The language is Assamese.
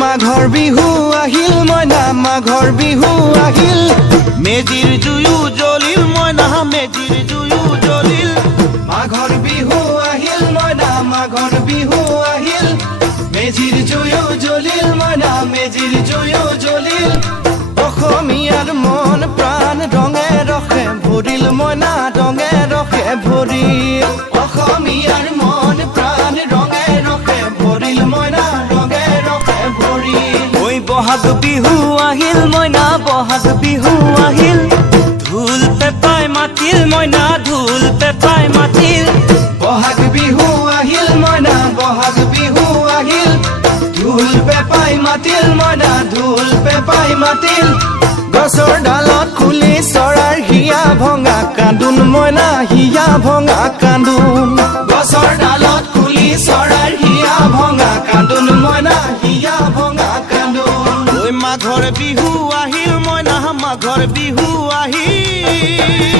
মাঘৰ বিহু আহিল মইনা মাঘৰ বিহু আহিল মেজিৰ জুয়ো জ্বলিল মইনা মেজিৰ জুয়ো জ্বলিল মাঘৰ বিহু আহিল মইনা মাঘৰ বিহু আহিল মেজিৰ জুয়ো জ্বলিল মইনা মেজিৰ জুয়ো জ্বলিল অসমীয়াৰ মন প্ৰাণ ৰঙে ৰখে ভৰিল মইনা ৰঙে ৰখে ভৰিল অসমীয়াৰ মন প্ৰাণ ৰঙে ৰখে ভৰিল মইনা ৰঙে ৰখে ভৰিল ঐ বহাগ বিহু আহিল মইনা বহাগ বিহু আহিল ঢোল পেপাই মাতিল মইনা ঢোল পেপাই মাতিল বহাগ বিহু আহিল মইনা বহাগ বিহু আহিল ঢোল পেপাই মাতিল মইনা ঢোল পেপাই মাতিল গছৰ ডালত খুলি চৰাৰ হিয়া ভঙা কান্দোন মইনা হিয়া ভঙা কান্দোন গছৰ ডালত খুলি চৰাৰ হিয়া ভঙা কান্দোন মইনা হিয়া ভঙা কান্দোন ঐ মাঘৰ বিহু আহিল মইনা মাঘৰ বিহু আহিল